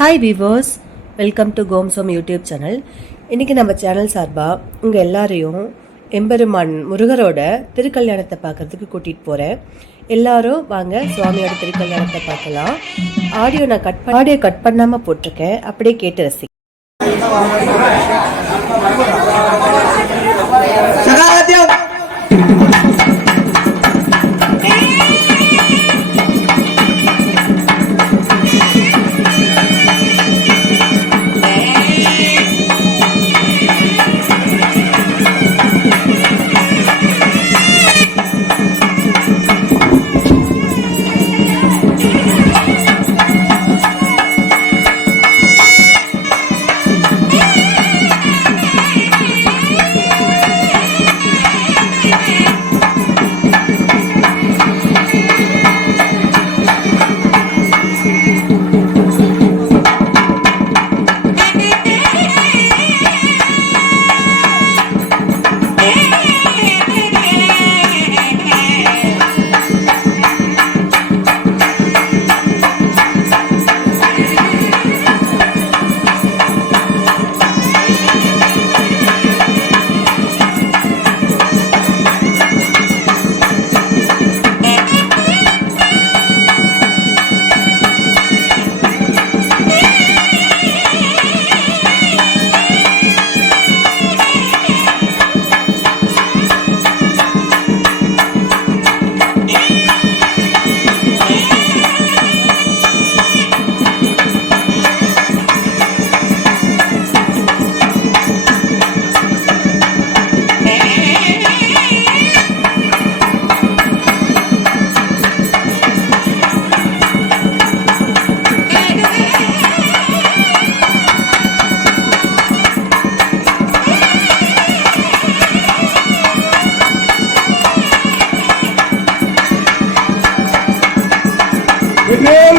Hi viewers, welcome to கோம்சோம் YouTube channel. இன்றைக்கி நம்ம சேனல் சார்பாக உங்கள் எல்லாரையும் எம்பெருமான் முருகரோட திருக்கல்யாணத்தை பார்க்குறதுக்கு கூட்டிகிட்டு போகிறேன். எல்லாரும் வாங்க சுவாமியோட திருக்கல்யாணத்தை பார்க்கலாம். ஆடியோ நான் கட் பண்ணாமல் போட்டிருக்கேன், அப்படியே கேட்டு ரசி.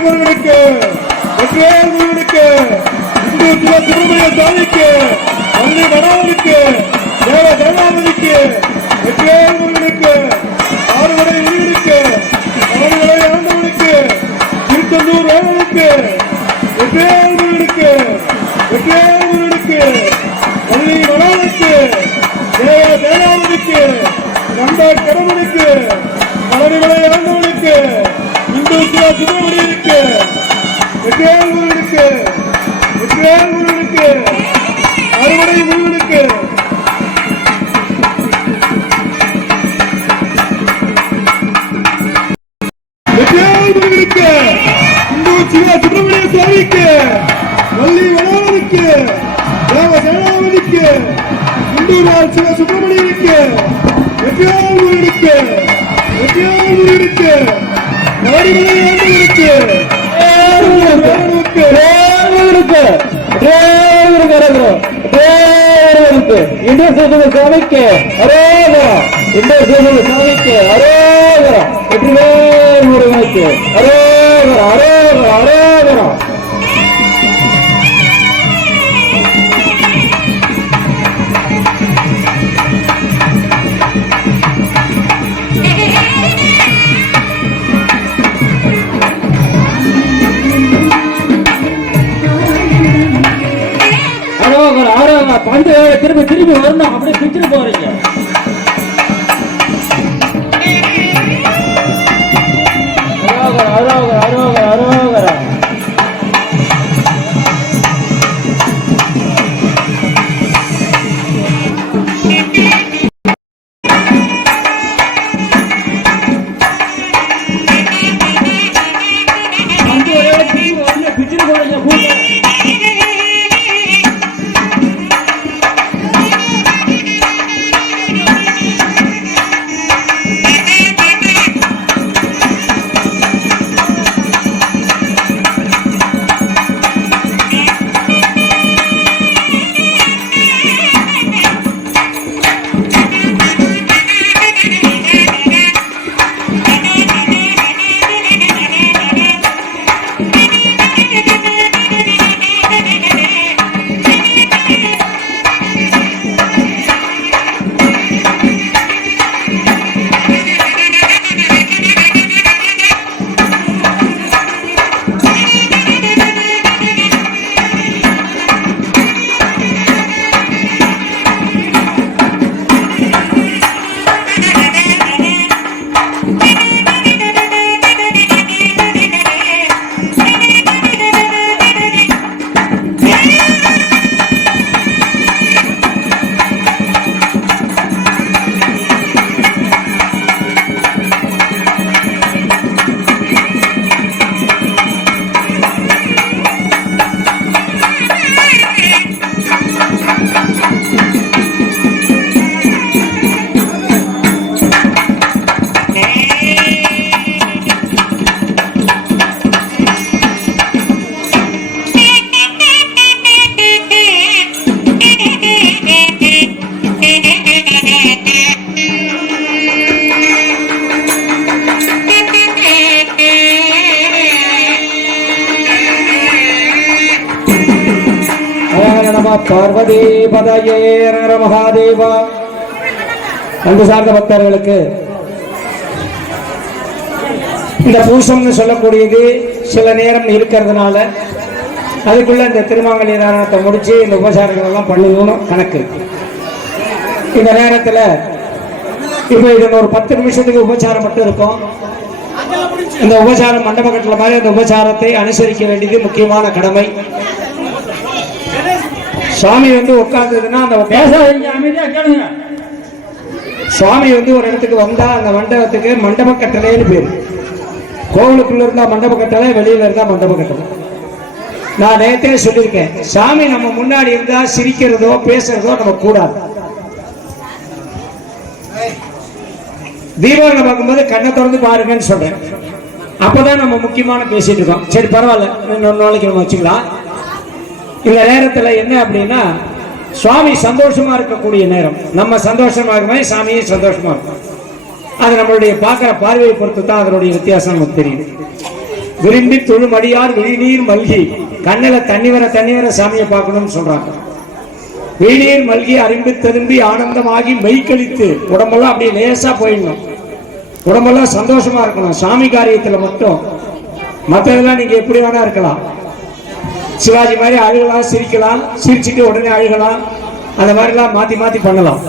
முருகனுக்கு முருகனுக்கு இந்து சுப்பிரமணிய சாமிக்கு வள்ளி மனோகருக்கு தேவ ஜெகநாதனுக்கு முருகனுக்கு ஆறுவடை முருகனுக்கு ஆறுவடை ஆண்டவனுக்கு திருச்செந்தூர் வேலனுக்கு முருகனுக்கு முருகனுக்கு வள்ளி மனோகருக்கு தேவ ஜெகநாதனுக்கு நம்ப கடவுளுக்கு ஆறுவடை ஆண்டவனுக்கு இந்து சுப்பிரமணியனுக்கு முருகனுக்கு அறுவடை முருகனுக்கு முருகனுக்கு இந்து சுப்பிரமணிய சுவாமிக்கு வள்ளி மனோகருக்கு தேவ ஜெகநாதனுக்கு இந்துரால் சிவ சுப்பிரமணியனுக்கு முருகனுக்கு முருகனுக்கு சாமிக்கு அரோகரா சாமிக்கு அரோகரா முருகனுக்கு அரோகரா அரோகரா அரோகரா பந்து திரும்பி திரும்பி வரணும், அப்படியே பிச்சுட்டு போறீங்க. அரோகரா அரோகரா அரோகரா அரோகரா பிச்சுட்டு போறீங்க. நம பார்வதி பதயே ஹர மகாதேவா. அன்பு சார்ந்த பக்தர்களுக்கு இந்த பூசம்னு சொல்லக்கூடியது சில நேரம் இருக்கிறதுனால அதுக்குள்ள இந்த திருமாங்கல்ய தாரணத்தை முடிச்சு இந்த உபசாரங்கள் எல்லாம் பண்ணணும்னு கணக்கு. இந்த நேரத்தில் இப்போ இது ஒரு 10 நிமிஷத்துக்கு உபசாரம் மட்டும் இருக்கும். இந்த உபசாரம் மண்டப கட்டளை மாதிரி அந்த உபசாரத்தை அனுசரிக்க வேண்டியது முக்கியமான கடமை. சுவாமி உட்கார்ந்ததுன்னா அந்த அமைதியா கேளுங்க. சுவாமி ஒரு இடத்துக்கு வந்தா அந்த மண்டபத்துக்கு மண்டப கட்டளைன்னு பேரு. கோவிலுக்குள்ள இருந்தா மண்டப கட்டளை, வெளியில இருந்தா மண்டப கட்டளை. நான் நேரத்தே சொல்லியிருக்கேன், சாமி நம்ம முன்னாடி இருந்தா சிரிக்கிறதோ பேசுறதோ நம்ம கூடாது. தீபாவளி பார்க்கும்போது கண்ணை திறந்து பாருங்கன்னு சொல்றேன். அப்பதான் நம்ம முக்கியமான பேசிட்டு இருக்கோம். சரி பரவாயில்ல, இன்னொரு நாளைக்கு நம்ம வச்சுக்கலாம். இந்த நேரத்தில் என்ன அப்படின்னா, சுவாமி சந்தோஷமா இருக்கக்கூடிய நேரம். நம்ம சந்தோஷமா இருக்குமே, சாமியும் சந்தோஷமா இருக்கும். அது நம்மளுடைய பார்க்கிற பார்வையை பொறுத்து தான் அதனுடைய வித்தியாசம் நமக்கு தெரியும். விரும்பி தொழுமடியார் விழிநீர் மல்கி, கண்ணில் தண்ணி வர சாமியை பார்க்கணும்னு சொல்றாங்க. விழிநீர் மல்கி அரும்பி திரும்பி ஆனந்தமாகி மெய்கழித்து உடம்பெல்லாம் அப்படியே லேசா போயிடணும். உடம்பெல்லாம் சந்தோஷமா இருக்கணும். சாமி காரியத்தில் மட்டும், மற்றதெல்லாம் நீங்க எப்படி வேணா இருக்கலாம். சிவாஜி மாதிரி அழுகலாம், சிரிக்கலாம், சிரிச்சுட்டு உடனே அழுகலாம், அந்த மாதிரிலாம் மாத்தி மாத்தி பண்ணலாம்.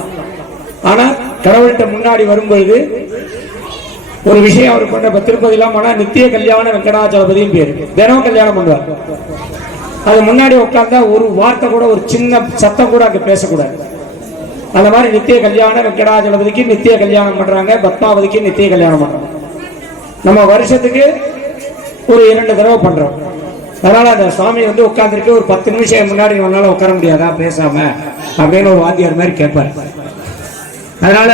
ஆனா கடவுள்கிட்ட முன்னாடி வரும்பொழுது ஒரு விஷயம் அவர் பண்ண, திருப்பதிலாம் போனா நித்திய கல்யாண வெங்கடாச்சலபதியும் பேரு, தினம் கல்யாணம் பண்ணுவார். அது முன்னாடி உட்கார்ந்தா ஒரு வார்த்தை கூட, ஒரு சின்ன சத்தம் கூட அங்க பேசக்கூடாது. அந்த மாதிரி நித்திய கல்யாண வெங்கடாச்சலபதிக்கு நித்திய கல்யாணம் பண்றாங்க, பத்மாவதிக்கு நித்திய கல்யாணம் பண்றாங்க. நம்ம வருஷத்துக்கு ஒரு 2 தடவை பண்றோம். அதனால அந்த சுவாமி உட்கார்ந்துருக்கு, ஒரு 10 நிமிஷம் முன்னாடி உன்னால உட்கார முடியாதா பேசாம அப்படின்னு ஒரு வாத்தியார் மாதிரி கேட்பார். அதனால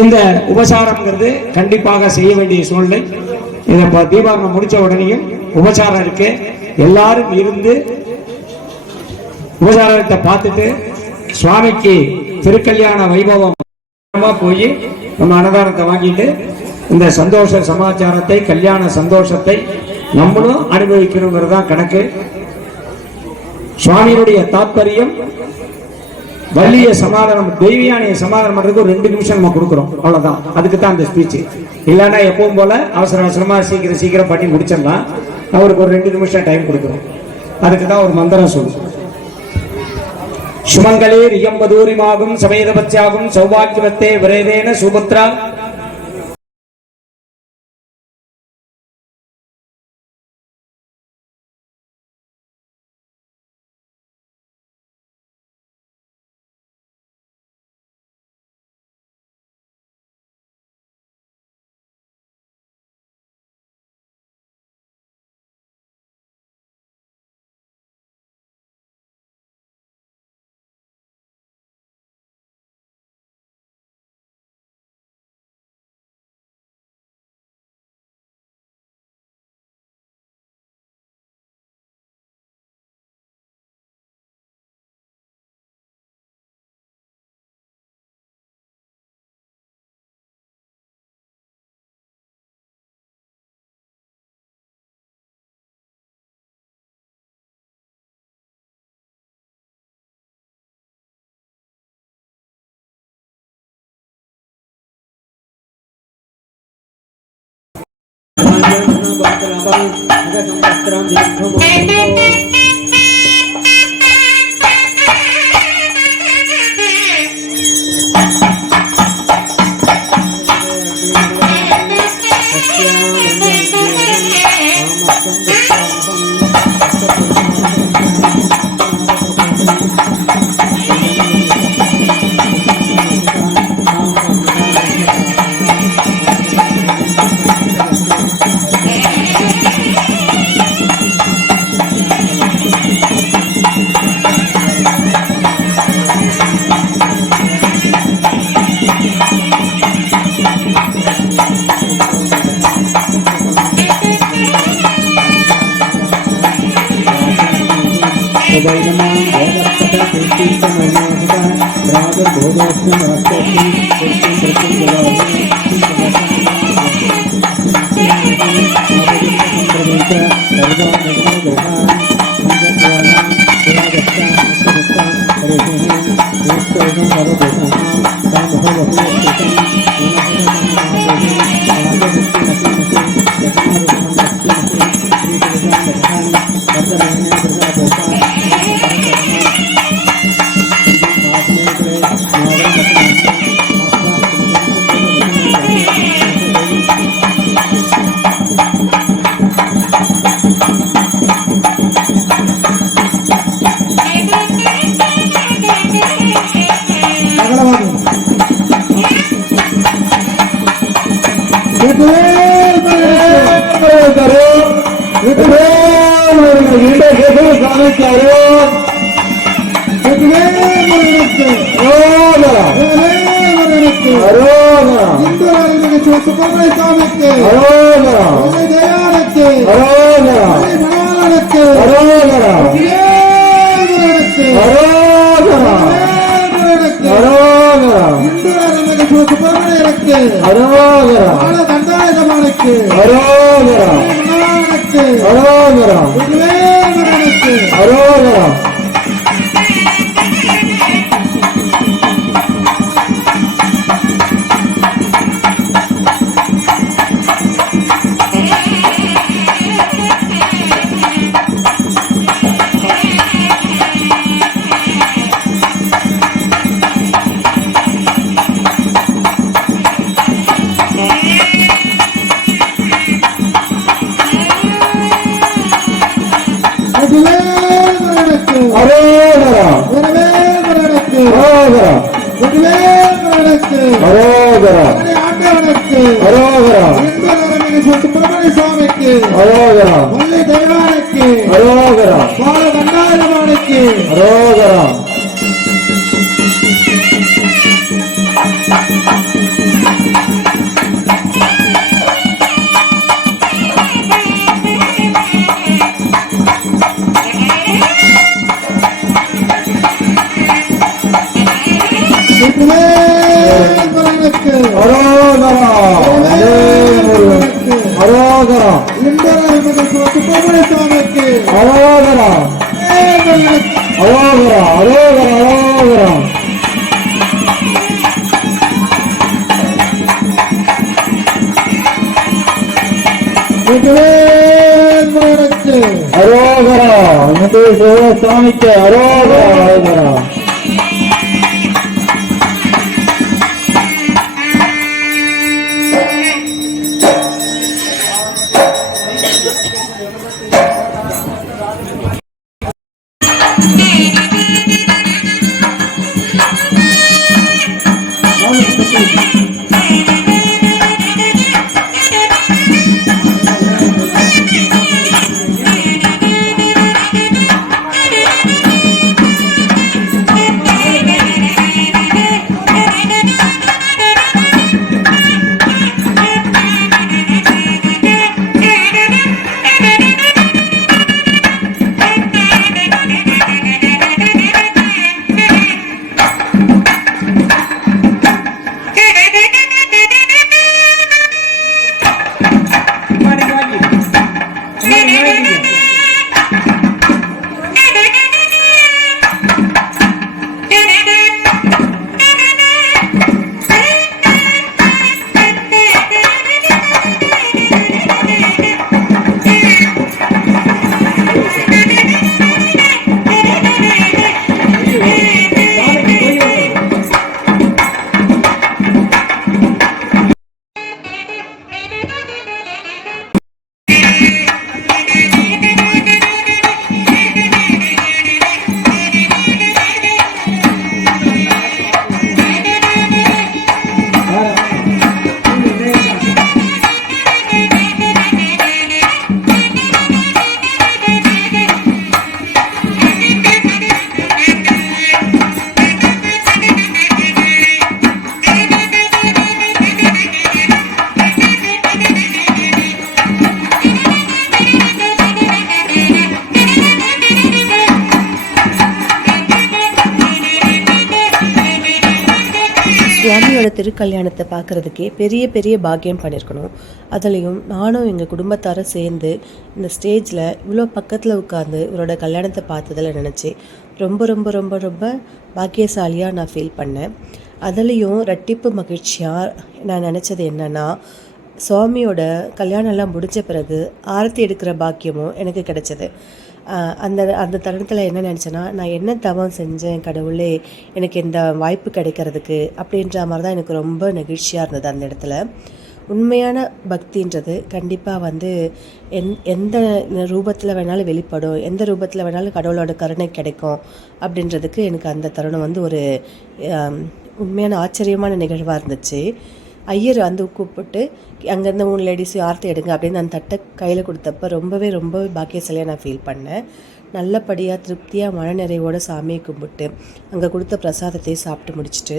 இந்த உபசாரம்ங்கிறது கண்டிப்பாக செய்ய வேண்டிய சூழ்நிலை. இதை தீபாவளி முடிச்ச உடனேயும் உபசாரம் இருக்கு. எல்லாரும் இருந்து உபசாரத்தை பார்த்துட்டு சுவாமிக்கு திருக்கல்யாண வைபவம் போய் நம்ம அன்னதானத்தை வாங்கிட்டு இந்த சந்தோஷ சமாச்சாரத்தை, கல்யாண சந்தோஷத்தை நம்மளும் அனுபவிக்கணுங்கிறது தான் கணக்கு. சுவாமியினுடைய தாற்பயம் வள்ளிய சமாதானம், தெய்வியானிய சமாதானம் பண்றதுக்கு ஒரு 2 நிமிஷம் நம்ம கொடுக்குறோம், அவ்வளவுதான். அதுக்கு தான் அந்த ஸ்பீச். இல்லைன்னா எப்பவும் போல அவசர அவசரமா சீக்கிரம் பண்ணி முடிச்சிடலாம். அவருக்கு ஒரு 2 நிமிஷம் டைம் கொடுக்குறோம். அதுக்கு தான் ஒரு மந்திரம் சொல்லுவோம். சுமங்களே ரியம்பதூரிமாகும் சமேதபத்யாகும் சௌபாகியவத்தே விரேதேன சுபத்ரா சுவாமிக்கு அரோகரா. திருக்கல்யாணத்தை பார்க்குறதுக்கே பெரிய பெரிய பாக்கியம் பண்ணியிருக்கணும். அதுலேயும் நானும் எங்கள் குடும்பத்தாரும் சேர்ந்து இந்த ஸ்டேஜில் இவ்வளோ பக்கத்தில் உட்காந்து இவரோட கல்யாணத்தை பார்த்ததில் நினச்சி ரொம்ப ரொம்ப ரொம்ப ரொம்ப பாக்கியசாலியாக நான் ஃபீல் பண்ணேன். அதுலேயும் ரெட்டிப்பு மகிழ்ச்சியாக நான் நினச்சது என்னென்னா, சுவாமியோட கல்யாணம்லாம் முடிஞ்ச பிறகு ஆரத்தி எடுக்கிற பாக்கியமும் எனக்கு கிடைச்சது. அந்த அந்த தருணத்தில் என்ன நினச்சேன்னா, நான் என்ன தவம் செஞ்சேன் கடவுளே எனக்கு இந்த வாய்ப்பு கிடைக்கிறதுக்கு அப்படின்ற மாதிரி தான் எனக்கு ரொம்ப நெகிழ்ச்சியாக இருந்தது அந்த இடத்துல. உண்மையான பக்தின்றது கண்டிப்பாக எந்த ரூபத்தில் வேணாலும் வெளிப்படும், எந்த ரூபத்தில் வேணாலும் கடவுளோட கருணை கிடைக்கும் அப்படின்றதுக்கு எனக்கு அந்த தருணம் ஒரு உண்மையான ஆச்சரியமான நிகழ்வாக இருந்துச்சு. ஐயர் கூப்பிட்டு அங்கேருந்து 3 லேடிஸ் ஆர்த்தி எடுங்க அப்படின்னு அந்த தட்டை கையில் கொடுத்தப்ப ரொம்பவே பாக்கியசாலியாக நான் ஃபீல் பண்ணேன். நல்லபடியாக திருப்தியாக மனநிறைவோடு சாமியை கும்பிட்டு அங்கே கொடுத்த பிரசாதத்தை சாப்பிட்டு முடிச்சுட்டு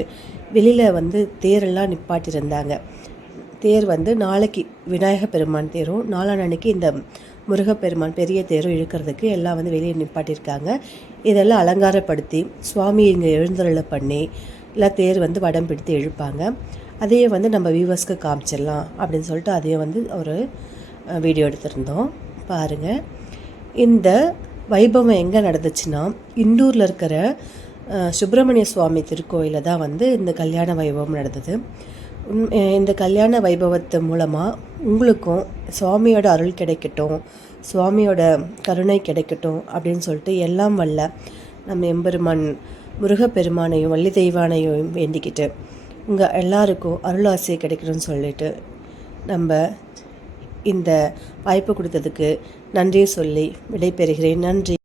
வெளியில் தேரெல்லாம் நிப்பாட்டியிருந்தாங்க. தேர் நாளைக்கு விநாயக பெருமான் தேரும் நாளான்னைக்கு இந்த முருகப்பெருமான் பெரிய தேரும் இழுக்கிறதுக்கு எல்லாம் வெளியே நிப்பாட்டியிருக்காங்க. இதெல்லாம் அலங்காரப்படுத்தி சுவாமி இங்கே எழுந்தருளை பண்ணி எல்லாம் தேர் வடம் பிடித்து இழுப்பாங்க. அதையே நம்ம வியூவர்ஸ்க்கு காமிச்சிடலாம் அப்படின்னு சொல்லிட்டு அதையே ஒரு வீடியோ எடுத்திருந்தோம். பாருங்கள், இந்த வைபவம் எங்கே நடந்துச்சுன்னா, இண்டூரில் இருக்கிற சுப்பிரமணிய சுவாமி திருக்கோயிலில் தான் இந்த கல்யாண வைபவம் நடந்தது. இந்த கல்யாண வைபவத்து மூலமாக உங்களுக்கும் சுவாமியோட அருள் கிடைக்கட்டும், சுவாமியோட கருணை கிடைக்கட்டும் அப்படின்னு சொல்லிட்டு எல்லாம் வல்ல நம்ம எம்பெருமான் முருகப்பெருமானையும் வள்ளி தெய்வானையும் வேண்டிக்கிட்டு உங்கள் எல்லாருக்கும் அருளாசியை கிடைக்கணும்னு சொல்லிட்டு நம்ம இந்த வாய்ப்பு கொடுத்ததுக்கு நன்றி சொல்லி விடைபெறுகிறேன். நன்றி.